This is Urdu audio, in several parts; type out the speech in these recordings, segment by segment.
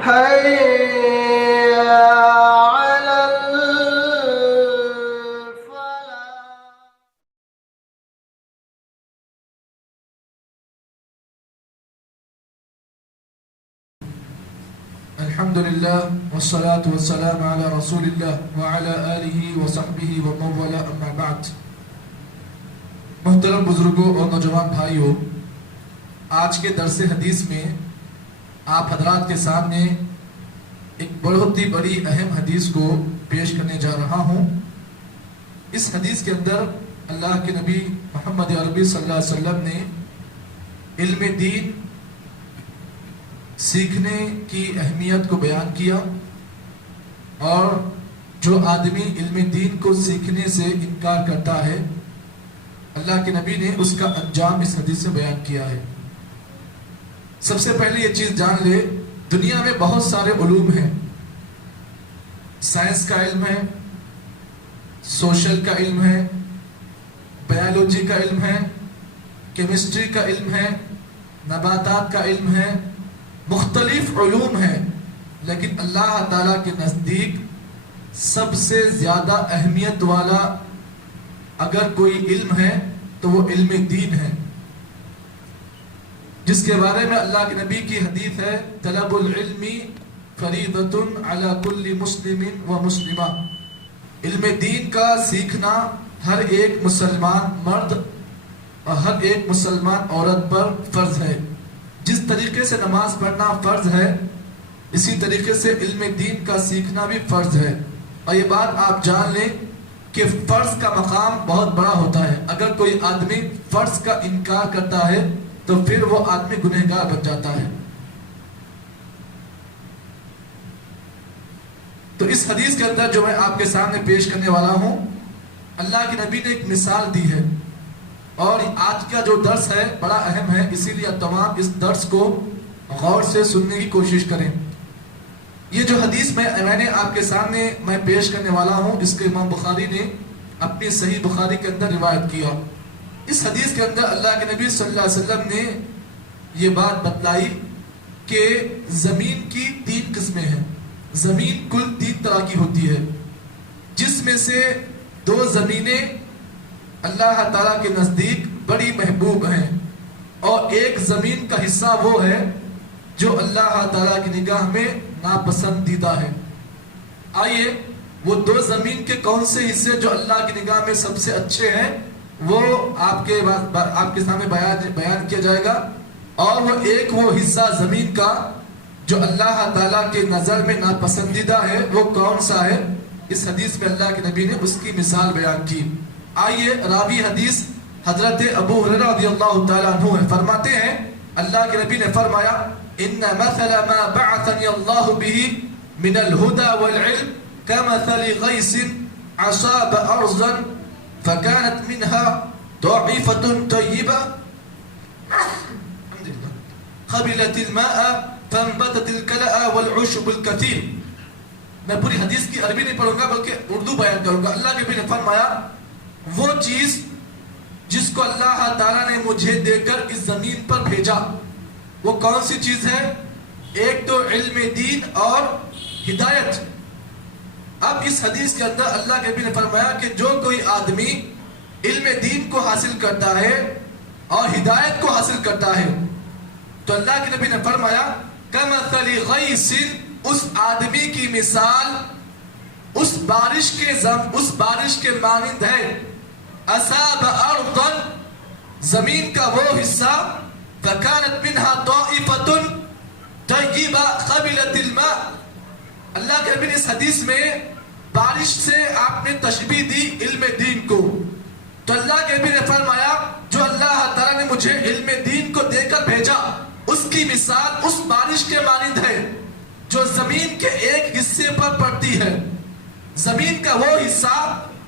حي على الفلاح. الحمد لله والصلاة والسلام على رسول الله وعلى آله وصحبه ومن والاه اما بعد. محترم بزرگوں اور نوجوان بھائیوں، آج کے درس حدیث میں آپ حضرات کے سامنے ایک بہت ہی بڑی اہم حدیث کو پیش کرنے جا رہا ہوں. اس حدیث کے اندر اللہ کے نبی محمد عربی صلی اللہ علیہ وسلم نے علم دین سیکھنے کی اہمیت کو بیان کیا، اور جو آدمی علم دین کو سیکھنے سے انکار کرتا ہے اللہ کے نبی نے اس کا انجام اس حدیث سے بیان کیا ہے. سب سے پہلے یہ چیز جان لے، دنیا میں بہت سارے علوم ہیں. سائنس کا علم ہے، سوشل کا علم ہے، بایولوجی کا علم ہے، کیمسٹری کا علم ہے، نباتات کا علم ہے، مختلف علوم ہیں. لیکن اللہ تعالیٰ کے نزدیک سب سے زیادہ اہمیت والا اگر کوئی علم ہے تو وہ علم دین ہے، جس کے بارے میں اللہ کے نبی کی حدیث ہے طلب العلم فریضۃ علی کل مسلم و مسلمہ. علم دین کا سیکھنا ہر ایک مسلمان مرد اور ہر ایک مسلمان عورت پر فرض ہے. جس طریقے سے نماز پڑھنا فرض ہے، اسی طریقے سے علم دین کا سیکھنا بھی فرض ہے. اور یہ بات آپ جان لیں کہ فرض کا مقام بہت بڑا ہوتا ہے. اگر کوئی آدمی فرض کا انکار کرتا ہے تو پھر وہ آدمی گنہگار بن جاتا ہے. تو اس حدیث کے اندر جو میں آپ کے سامنے پیش کرنے والا ہوں، اللہ کے نبی نے ایک مثال دی ہے، اور آج کا جو درس ہے بڑا اہم ہے، اسی لیے تمام اس درس کو غور سے سننے کی کوشش کریں. یہ جو حدیث میں نے آپ کے سامنے میں پیش کرنے والا ہوں، اس کے امام بخاری نے اپنی صحیح بخاری کے اندر روایت کیا. اس حدیث کے اندر اللہ کے نبی صلی اللہ علیہ وسلم نے یہ بات بتلائی کہ زمین کی 3 قسمیں ہیں. زمین کل 3 طرح کی ہوتی ہے، جس میں سے 2 زمینیں اللہ تعالیٰ کے نزدیک بڑی محبوب ہیں، اور ایک زمین کا حصہ وہ ہے جو اللہ تعالیٰ کی نگاہ میں ناپسندیدہ ہے. آئیے وہ 2 زمین کے کون سے حصے جو اللہ کی نگاہ میں سب سے اچھے ہیں وہ آپ کے سامنے بیان کیا جائے گا. اور وہ حصہ زمین کا جو اللہ تعالیٰ کے نظر میں ناپسندیدہ ہے وہ کون سا ہے؟ اس حدیث میں اللہ کے نبی نے اس کی مثال بیان کی. آئیے راوی حدیث حضرت ابو ہریرہ رضی اللہ تعالیٰ عنہ فرماتے ہیں اللہ کے نبی نے فرمایا ان مثل ما بعثني الله به من الهدى والعلم كمثل غيث اصاب ارضا فكانت منها ضعيفة طيبة قبلت الماء فانبتت الكلأ والعشب الكثير. میں پوری حدیث کی عربی نہیں پڑھوں گا بلکہ اردو بیان کروں گا. اللہ کے نبی نے فرمایا وہ چیز جس کو اللہ تعالیٰ نے مجھے دے کر اس زمین پر بھیجا وہ کون سی چیز ہے؟ ایک تو علم دین اور ہدایت. اب اس حدیث کے اندر اللہ کے نبی نے فرمایا کہ جو کوئی آدمی علم دین کو حاصل کرتا ہے اور ہدایت کو حاصل کرتا ہے تو اللہ کے نبی نے فرمایا کمثل غیث، اس آدمی کی مثال اس بارش کے مانند ہے. اصاب ارضا، زمین کا وہ حصہ، فکانت منها طائفة طیبہ قبلت الماء. اللہ کے نبی نے اس حدیث میں بارش سے آپ نے تشبیہ دی علم دین کو. تو اللہ کے نبی نے فرمایا جو اللہ تعالیٰ نے مجھے علم دین کو دے کر بھیجا اس کی مثال اس بارش کے مانند ہے جو زمین کے ایک حصے پر پڑتی ہے. زمین کا وہ حصہ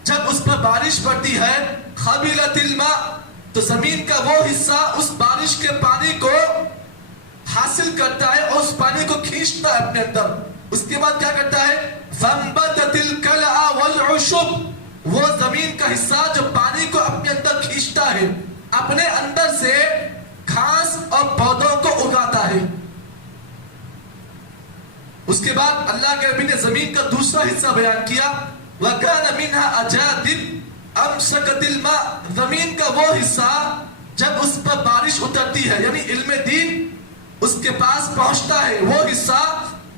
جب اس پر بارش پڑتی ہے قبلت الماء، تو زمین کا وہ حصہ اس بارش کے پانی کو حاصل کرتا ہے اور اس پانی کو کھینچتا ہے اپنے اندر. اس کے بعد کیا کرتا ہے فانبتت الکلأ والعشب، وہ زمین کا حصہ جو پانی کو اپنے اندر کھینچتا ہے اپنے اندر سے گھاس اور پودوں کو اگاتا ہے. اس کے بعد اللہ کے نبی نے زمین کا دوسرا حصہ بیان کیا وَكَانَ مِنْهَا أَجَادِبْ أَمْسَكَتِ الْمَاءَ، زمین کا وہ حصہ جب اس پر بارش اترتی ہے، یعنی علم دین اس کے پاس پہنچتا ہے، وہ حصہ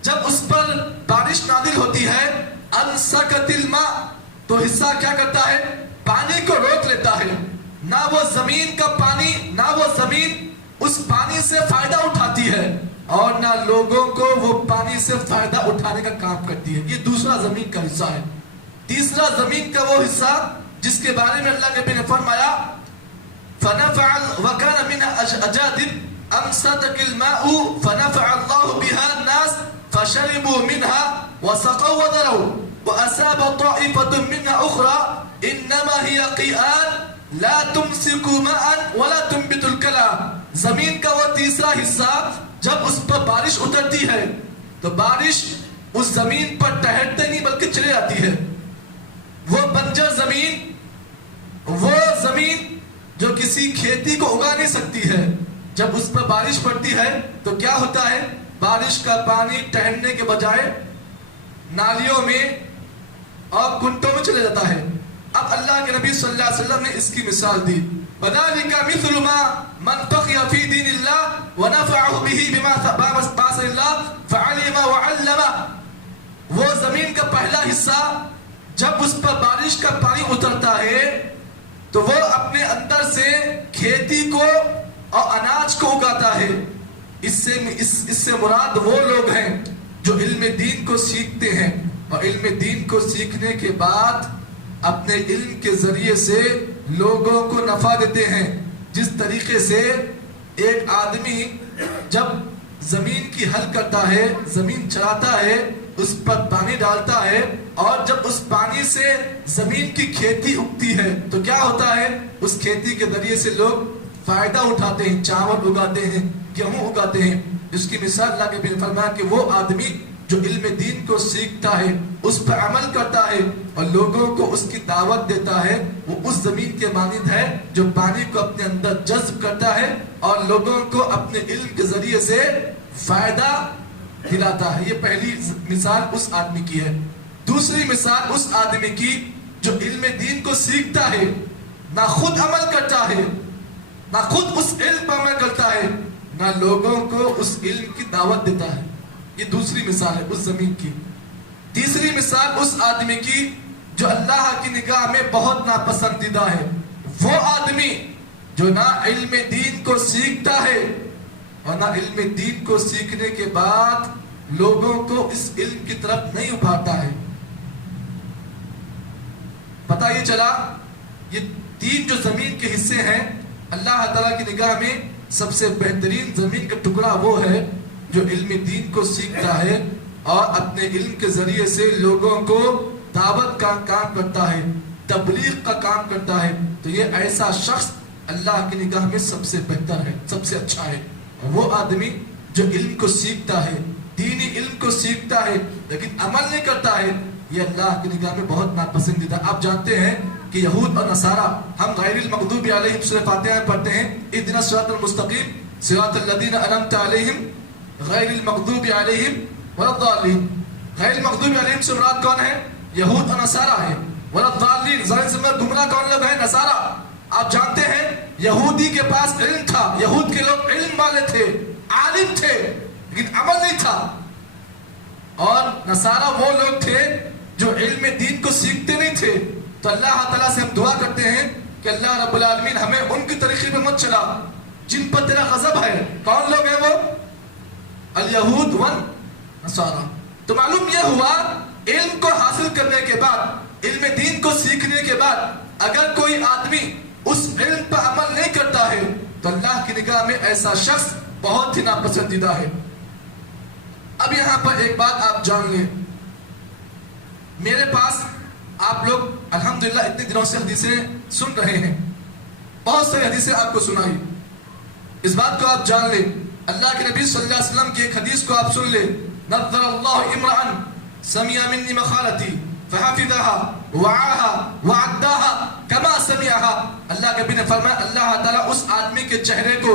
جب اس پر بارش نازل ہوتی ہے أَمْسَكَتِ الْمَاءَ، تو حصہ کیا کرتا ہے؟ پانی کو روک لیتا ہے. نہ وہ زمین کا پانی، نہ وہ زمین اس پانی سے فائدہ اٹھاتی ہے اور نہ لوگوں کو وہ پانی سے فائدہ اٹھانے کا کام کرتی ہے. یہ دوسرا زمین کا حصہ ہے. تیسرا زمین کا وہ حصہ جس کے بارے میں اللہ کے نبی نے فرمایا فَنَفَعَ وَكَانَ مِنْهَا أَجَادِبْ أَمْسَكَتِ الْمَاءُ فَنَفَعَ اللَّهُ بِهَا النَّاسَ فَشَرِبُوا مِنْهَا وَسَقَوْا وَذَرَوْا وَأَصَابَ طَائِفَةٌ مِنْهَا أُخْرَى إِنَّمَا هِيَ قِيآنٌ لَا تُمْسِكُ مَاءً وَلَا تُنْبِتُ الْكَلَى. زمین کا وہ تیسرا حصہ جب اس پر بارش اترتی ہے تو بارش اس زمین پر ٹھہرتے نہیں بلکہ چلے جاتی ہے. وہ بنجر زمین، وہ زمین جو کسی کھیتی کو اگا نہیں سکتی ہے، جب اس پر بارش پڑتی ہے تو کیا ہوتا ہے؟ بارش کا پانی ٹھہرنے کے بجائے نالیوں میں اور کنٹوں میں چلے جاتا ہے. اب اللہ کے نبی صلی اللہ علیہ وسلم نے اس کی مثال دی وَذَلِكَ مِثْلُ مَا مَنْ بَقِيَ فِي دِينِ اللَّهِ وَنَفَعَهُ بِهِ بِمَا بَعَثَ اللَّهُ فَعَلِمَ وَعَلَّمَ. وہ زمین کا پہلا حصہ جب اس پر بارش کا پانی اترتا ہے تو وہ اپنے اندر سے کھیتی کو اور اناج کو اگاتا ہے. اس سے مراد وہ لوگ ہیں جو علم دین کو سیکھتے ہیں اور علم دین کو سیکھنے کے بعد اپنے علم کے ذریعے سے لوگوں کو نفع دیتے ہیں. جس طریقے سے ایک آدمی جب زمین کی حل کرتا ہے، زمین چراتا ہے، اس پر پانی ڈالتا ہے اور جب اس پانی سے زمین کی کھیتی اگتی ہے تو کیا ہوتا ہے؟ اس کھیتی کے ذریعے سے لوگ فائدہ اٹھاتے ہیں، چاول اگاتے ہیں، گیہوں اگاتے ہیں. اس کی مثال اللہ کے نبی نے فرمایا کہ وہ آدمی جو علم دین کو سیکھتا ہے، اس پر عمل کرتا ہے اور لوگوں کو اس کی دعوت دیتا ہے، وہ اس زمین کے مانند ہے جو پانی کو اپنے اندر جذب کرتا ہے اور لوگوں کو اپنے علم کے ذریعے سے فائدہ دلاتا ہے. یہ پہلی مثال اس آدمی کی ہے. دوسری مثال اس آدمی کی جو علم دین کو سیکھتا ہے، نہ خود عمل کرتا ہے، نہ خود اس علم پر عمل کرتا ہے، نہ لوگوں کو اس علم کی دعوت دیتا ہے. یہ دوسری مثال ہے اس زمین کی. تیسری مثال اس آدمی کی جو اللہ کی نگاہ میں بہت ناپسندیدہ ہے. وہ آدمی جو نہ علم دین کو سیکھتا ہے اور نہ علم دین کو سیکھنے کے بعد لوگوں کو اس علم کی طرف نہیں ابھارتا ہے. پتہ یہ چلا یہ تین جو زمین کے حصے ہیں اللہ تعالیٰ کی نگاہ میں سب سے بہترین زمین کا ٹکڑا وہ ہے جو علم دین کو سیکھتا ہے اور اپنے علم کے ذریعے سے لوگوں کو دعوت کا کام کرتا ہے، تبلیغ کا کام کرتا ہے. تو یہ ایسا شخص اللہ کی نگاہ میں سب سے بہتر ہے، سب سے اچھا ہے. وہ آدمی جو علم کو سیکھتا ہے، دینی علم کو سیکھتا ہے لیکن عمل نہیں کرتا ہے، یہ اللہ کی نگاہ میں بہت ناپسندیدہ. آپ جانتے ہیں کہ یہود اور نصارہ ہم غیر المغضوب علیہم سورہ فاتحہ پڑھتے ہیں اهدنا الصراط المستقیم صراط الذین انعمت علیہم غیر المغضوب علیہم ولا الضالین. غیر المغضوب علیہم سے مراد کون ہے؟ یہود اور نصارہ ہے. ولا الضالین ظاہر سے گمراہ کون لوگ ہیں؟ نصارہ. آپ جانتے ہیں یہودی کے پاس علم تھا، یہود کے لوگ علم والے تھے، عالم تھے لیکن عمل نہیں تھا. اور نصارہ وہ لوگ تھے جو علم دین کو سیکھتے نہیں تھے. تو اللہ تعالیٰ سے ہم دعا کرتے ہیں کہ اللہ رب العالمین ہمیں ان کی طریقے پہ مت چلا جن پر تیرا غضب ہے. کون لوگ ہیں وہ؟ الیہود والنصارہ. تو معلوم یہ ہوا علم کو حاصل کرنے کے بعد، علم دین کو سیکھنے کے بعد اگر کوئی آدمی اس علم پر عمل نہیں کرتا ہے تو اللہ کی نگاہ میں ایسا شخص بہت ہی ناپسندیدہ ہے. اب یہاں پر ایک بات آپ جان لیں، میرے پاس آپ لوگ الحمدللہ اتنے دنوں سے حدیثیں سن رہے ہیں، بہت ساری حدیثیں آپ کو سنائی. اس بات کو آپ جان لیں، اللہ کے نبی صلی اللہ علیہ وسلم کی ایک حدیث کو آپ سن لیں، نظر اللہ امرأً سمع منی مقالتی فحفظها وعاها وعداها كما سمعها. اللہ کے نبی نے فرمایا اللہ تعالیٰ اس آدمی کے چہرے کو